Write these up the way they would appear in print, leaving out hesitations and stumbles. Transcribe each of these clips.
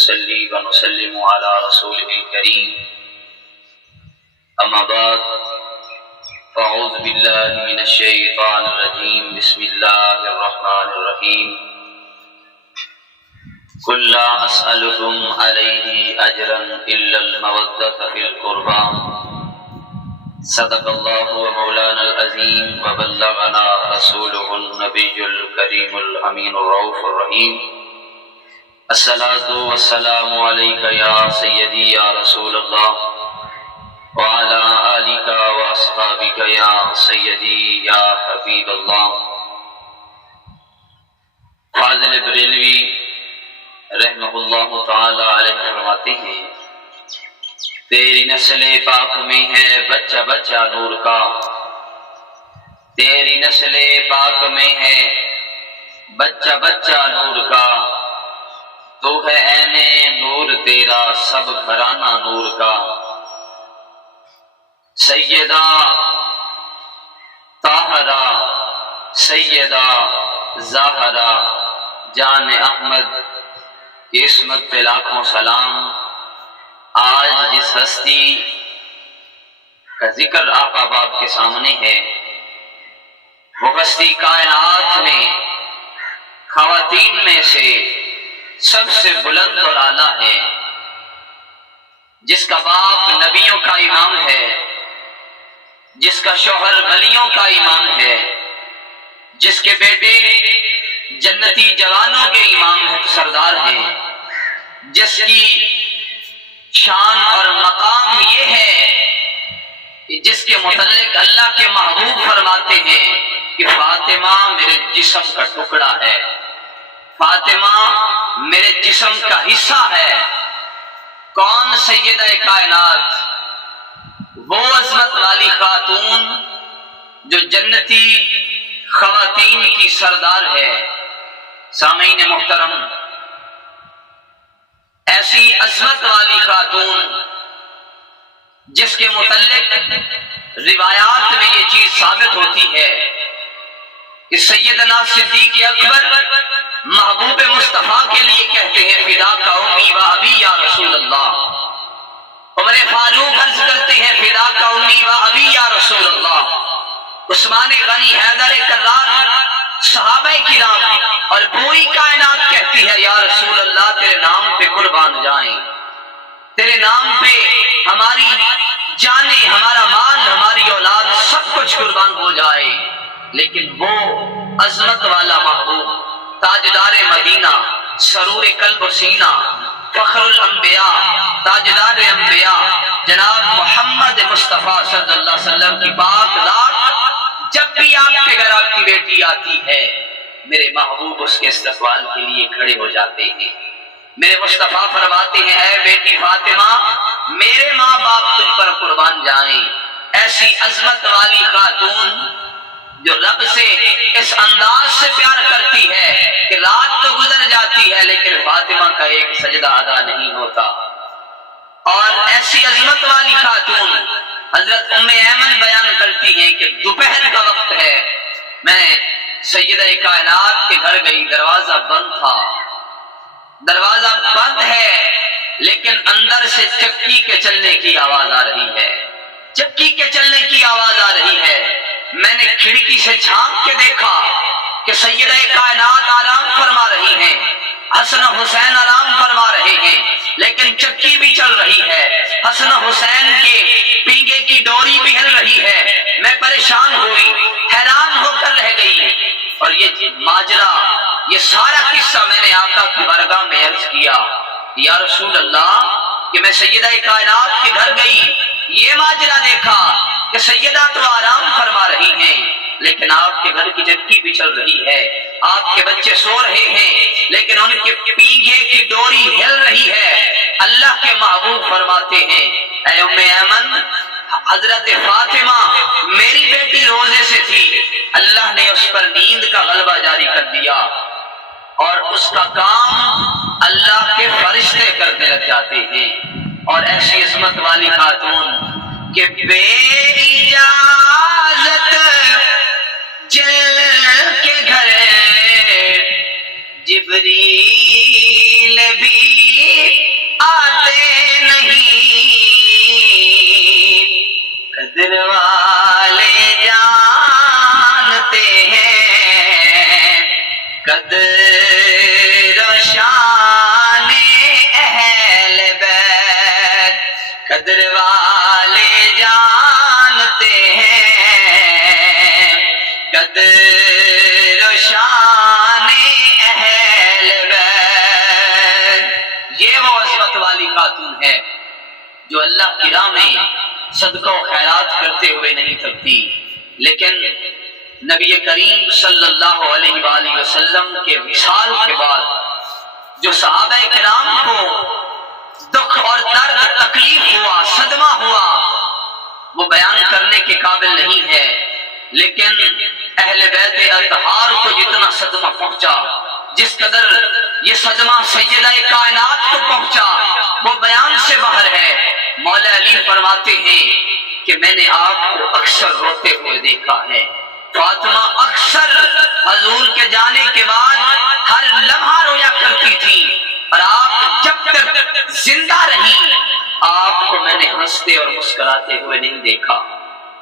ونصلي ونسلم على رسوله الكريم أما بعد فأعوذ بالله من الشيطان الرجيم بسم الله الرحمن الرحيم قل لا أسألكم عليه أجرا إلا المودة في القربى صدق الله ومولانا العظيم وبلغنا رسوله النبي الكريم الأمين الرؤوف الرحيم الصلاة والسلام عليك يا سيدي يا رسول الله وعلى آلك وأصحابك يا سيدي يا حبيب الله. فاضل بریلوی رحمہ اللہ تعالی علیہ فرماتے ہیں تیری نسل پاک میں ہے بچہ بچہ نور کا، تیری نسل پاک میں ہے بچہ بچہ نور کا، تو ہے عین نور تیرا سب گھرانہ نور کا. سیدہ طاہرہ سیدہ زاہرہ جان احمد کی عصمت پہ لاکھوں سلام. آج جس ہستی کا ذکر آقا باپ کے سامنے ہے وہ ہستی کائنات میں خواتین میں سے سب سے بلند اور اعلیٰ ہے، جس کا باپ نبیوں کا امام ہے، جس کا شوہر ولیوں کا امام ہے، جس کے بیٹے جنتی جوانوں کے امام سردار ہیں، جس کی شان اور مقام یہ ہے کہ جس کے متعلق اللہ کے محبوب فرماتے ہیں کہ فاطمہ میرے جسم کا ٹکڑا ہے، فاطمہ میرے جسم کا حصہ ہے. کون سیدہ کائنات؟ وہ عظمت والی خاتون جو جنتی خواتین کی سردار ہے. سامعین محترم، ایسی عظمت والی خاتون جس کے متعلق روایات میں یہ چیز ثابت ہوتی ہے کہ سیدنا صدیق اکبر محبوب مصطفیٰ کے لیے کہتے ہیں فداک امی و ابی یا رسول اللہ. عمر فاروق عرض کرتے ہیں فداک امی و ابی یا رسول اللہ. عثمان غنی حیدر کرار صحابہ کرام اور پوری کائنات کہتی ہے یا رسول اللہ تیرے نام پہ قربان جائیں، تیرے نام پہ ہماری جانیں، ہمارا مال، ہماری اولاد سب کچھ قربان ہو جائے. لیکن وہ عظمت والا محبوب تاجدار مدینہ، سرور قلب و سینہ، فخر الانبیاء، تاجدار انبیاء جناب محمد مصطفیٰ صلی اللہ علیہ وسلم کی پاک ذات جب بھی آپ کے گھر آپ کی بیٹی آتی ہے میرے محبوب اس کے استقبال کے لیے کھڑے ہو جاتے ہیں. میرے مصطفیٰ فرماتے ہیں اے بیٹی فاطمہ میرے ماں باپ تجھ پر قربان جائیں. ایسی عظمت والی خاتون جو رب سے اس انداز سے پیار کرتی ہے کہ رات تو گزر جاتی ہے لیکن فاطمہ کا ایک سجدہ ادا نہیں ہوتا. اور ایسی عظمت والی خاتون حضرت ام ایمن بیان کرتی ہیں کہ دوپہر کا وقت ہے، میں سیدہ کائنات کے گھر گئی، دروازہ بند تھا، دروازہ بند ہے لیکن اندر سے چکی کے چلنے کی آواز آ رہی ہے، چکی کے چلنے کی آواز آ رہی ہے. میں نے کھڑکی سے جھانک کے دیکھا کہ سیدہ کائنات آرام فرما رہی ہیں، حسن حسین آرام فرما رہے ہیں، لیکن چکی بھی چل رہی ہے، حسن حسین کے پینگے کی ڈوری بھی ہل رہی ہے. میں پریشان ہوئی، حیران ہو کر رہ گئی. اور یہ ماجرا، یہ سارا قصہ میں نے آقا کی بارگاہ میں عرض کیا یا رسول اللہ کہ میں سیدہ کائنات کے گھر گئی، یہ ماجرا دیکھا کہ سیدہ تو آرام فرما رہی ہیں لیکن آپ کے گھر کی چکی بھی چل رہی ہے، آپ کے بچے سو رہے ہیں لیکن ان کے پینگے کی ڈوری ہل رہی ہے. اللہ کے محبوب فرماتے ہیں اے ام ایمن حضرت فاطمہ میری بیٹی روزے سے تھی، اللہ نے اس پر نیند کا غلبہ جاری کر دیا اور اس کا کام اللہ کے فرشتے کرنے لگ جاتے ہیں. اور ایسی عظمت والی خاتون کہ بے اجازت جل کے گھر جبریل بھی قدر والے جانتے ہیں قدر و شان اہل بیت، قدر والے جانتے ہیں قدر و شان اہل بیت۔ یہ وہ عظمت والی خاتون ہے جو اللہ کی راہ میں صدقہ و خیرات کرتے ہوئے نہیں تھکتی، لیکن نبی کریم صلی اللہ علیہ وآلہ وسلم کے وصال کے بعد جو صحابہ کرام کو دکھ اور درد تکلیف ہوا، صدمہ ہوا، وہ بیان کرنے کے قابل نہیں ہے، لیکن اہل بیت اطہار کو جتنا صدمہ پہنچا، جس قدر یہ صدمہ سیدہ کائنات کو پہنچا، وہ بیان سے باہر ہے۔ مولا علی فرماتے ہیں کہ میں نے آپ کو اکثر روتے ہوئے دیکھا ہے، فاطمہ اکثر حضور کے جانے کے بعد ہر لمحہ رویا کرتی تھی، اور آپ جب تک زندہ رہی آپ کو میں نے ہنستے اور مسکراتے ہوئے نہیں دیکھا۔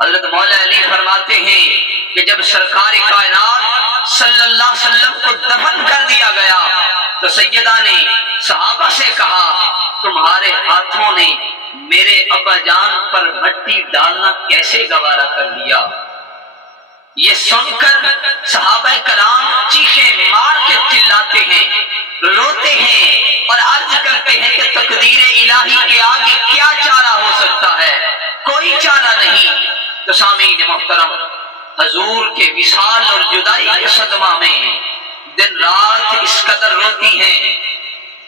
حضرت مولا علی فرماتے ہیں کہ جب سرکار کائنات صلی اللہ علیہ وسلم کو دفن کر دیا گیا تو سیدہ نے صحابہ سے کہا تمہارے ہاتھوں نے میرے ابا جان پر مٹی ڈالنا کیسے گوارا کر لیا؟ یہ سن کر صحابہ کرام چیخیں مار کے چلاتے ہیں، روتے ہیں اور عرض کرتے ہیں کہ تقدیر الہی کے آگے کیا چارہ ہو سکتا ہے؟ کوئی چارہ نہیں۔ تو سامعین محترم، حضور کے وصال اور جدائی کے صدمہ میں دن رات اس قدر روتی ہیں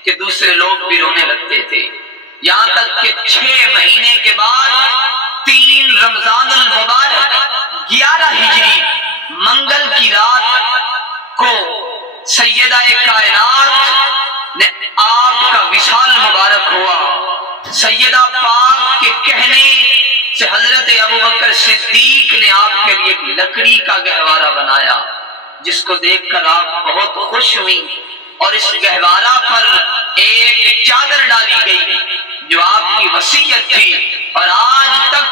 کہ دوسرے لوگ بھی رونے لگتے تھے، یہاں تک کہ 6 مہینے کے بعد 3 رمضان المبارک 11 ہجری منگل کی رات کو سیدہ کائنات نے آپ کا وصال مبارک ہوا۔ سیدہ پاک کے کہنے سے حضرت ابوبکر صدیق نے آپ کے لیے ایک لکڑی کا گہوارہ بنایا، جس کو دیکھ کر آپ بہت خوش ہوئی، اور اس گہوارہ پر ایک چادر ڈالی گئی جو آپ کی وصیت تھی، اور آج تک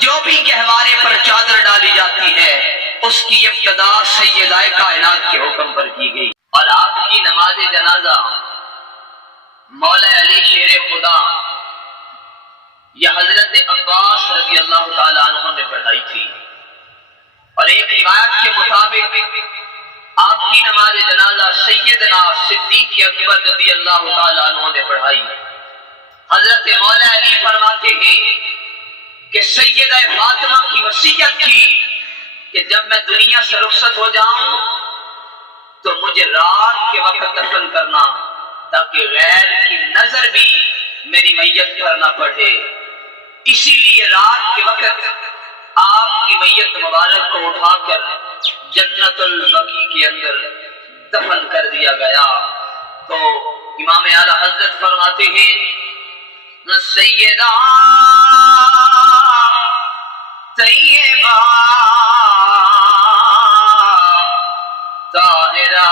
جو بھی گہوارے پر چادر ڈالی جاتی ہے اس کی ابتدا سیدہ کائنات کے حکم پر کی گئی۔ اور آپ کی نماز جنازہ مولا علی شیر خدا یا حضرت عباس رضی اللہ تعالیٰ عنہ نے پڑھائی تھی، اور ایک روایت کے مطابق آپ کی نماز جنازہ سیدنا صدیق اکبر رضی اللہ تعالیٰ عنہ نے پڑھائی۔ حضرت مولا علی فرماتے ہیں کہ سیدہ فاطمہ کی وصیت تھی کہ جب میں دنیا سے رخصت ہو جاؤں تو مجھے رات کے وقت دفن کرنا، تاکہ غیر کی نظر بھی میری میت پر نہ پڑے۔ اسی لیے رات کے وقت آپ کی میت مبارک کو اٹھا کر جنت البقیع کے اندر دفن کر دیا گیا۔ تو امام اعلیٰ حضرت فرماتے ہیں سیدہ طیبہ طاہرہ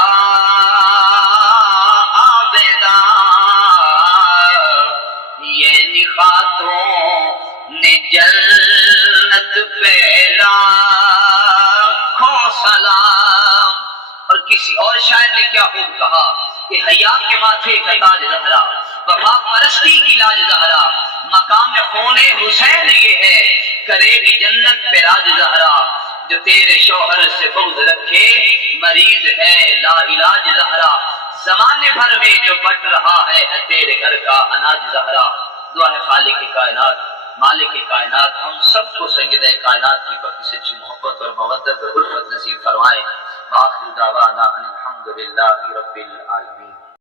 عابدہ یہ نخاتوں نے جنت پہ لاکھوں سلام۔ اور کسی اور شاعر نے کیا خوب کہا کہ حیا کے ماتھے کا تاج زہرا، وفا پرستی کی لاج زہرا، مقام خون حسین یہ ہے، کرے گی جنت پہ راج زہرا، جو تیرے شوہر سے بغض رکھے مریض ہے لا علاج زہرا، زمانے بھر میں جو بٹ رہا ہے تیرے گھر کا اناج زہرا۔ دعا ہے خالق کائنات مالک کائنات ہم سب کو سیدہ کائنات کی پاکی سچی محبت اور مودت اور الفت نصیب فرمائے۔ وآخر دعوانا ان الحمد للہ رب العالمین۔